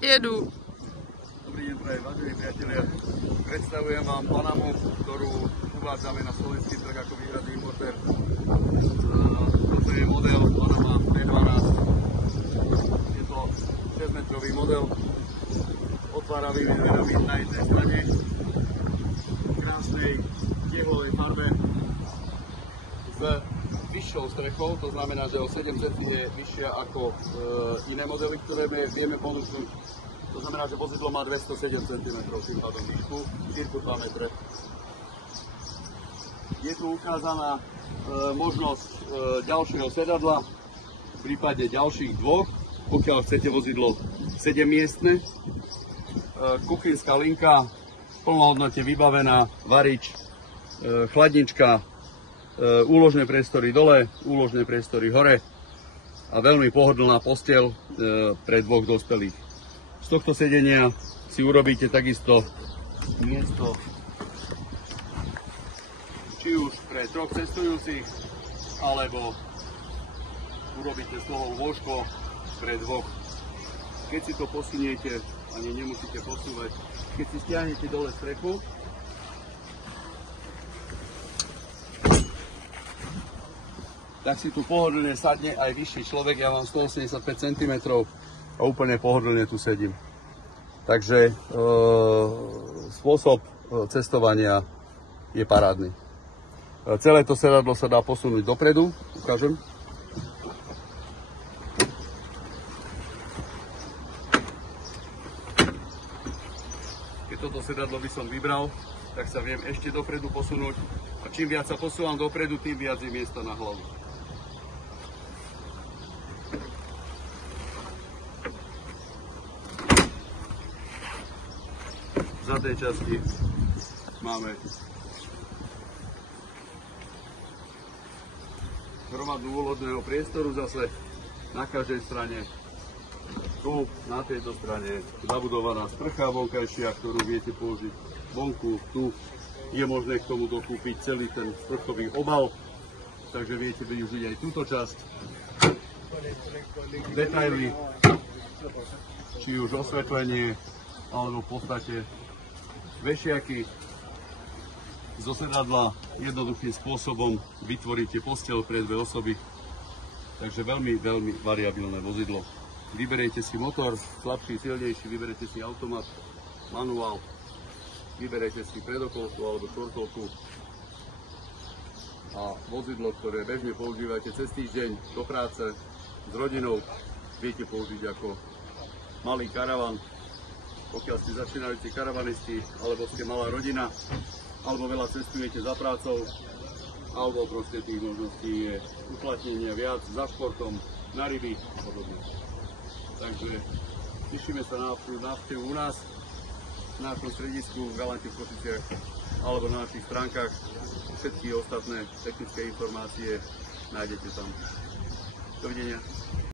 Jedu. Dobrý deň, vážení priatelia. Predstavujem vám Panamu, ktorú uvádzame na slovenský trh ako výhradný importér. Toto je model Panama P12. Je to 6-metrový model. Otvárali dverami na jednej strane v krásnej jehlovej farbe s vyššou strechou, to znamená, že o 7 cm je vyššia ako iné modely, ktoré vieme ponúknuť. To znamená, že vozidlo má 207 cm tým pádom výšku, šírku 2 metre. Je tu ukázaná možnosť ďalšieho sedadla v prípade ďalších dvoch, pokiaľ chcete vozidlo 7-miestne. Kuchynská linka, plnohodnotne vybavená, varič, chladnička, úložné priestory dole, úložné priestory hore a veľmi pohodlná posteľ pre dvoch dospelých. Z tohto sedenia si urobíte takisto miesto či už pre troch cestujúcich, alebo urobíte z toho lôžko pre dvoch. Keď si to posuniete, ani nemusíte posúvať, keď si stiahnete dole strechu, tak si tu pohodlne sadne aj vyšší človek, ja mám 185 cm a úplne pohodlne tu sedím. Takže spôsob cestovania je parádny. Celé to sedadlo sa dá posunúť dopredu, ukážem. Keď toto sedadlo by som vybral, tak sa viem ešte dopredu posunúť a čím viac sa posúvam dopredu, tým viac je miesta na hlavu. V zadnej časti máme hromadu úložného priestoru zase na každej strane. Tu na tejto strane zabudovaná sprcha vonkajšia, ktorú viete použiť vonku. Tu je možné k tomu dokúpiť celý ten sprchový obal, takže viete využiť aj túto časť. Detaily, či už osvetlenie, alebo v podstate vešiaky. Zo sedadla jednoduchým spôsobom vytvoríte posteľ pre dve osoby, takže veľmi variabilné vozidlo. Vyberiete si motor, slabší, silnejší, vyberete si automat, manuál, vyberete si predokolku alebo štvorkolku a vozidlo, ktoré bežne používate cez týždeň do práce s rodinou, viete použiť ako malý karavan. Pokiaľ ste začínajúci karavanisti, alebo ste malá rodina, alebo veľa cestujete za prácou, alebo proste tých možností je uplatnenia viac za športom, na ryby a podobne. Takže tešíme sa na návštevu u nás, na našom stredisku v Galante v Košiciach, alebo na našich stránkach. Všetky ostatné technické informácie nájdete tam. Dovidenia.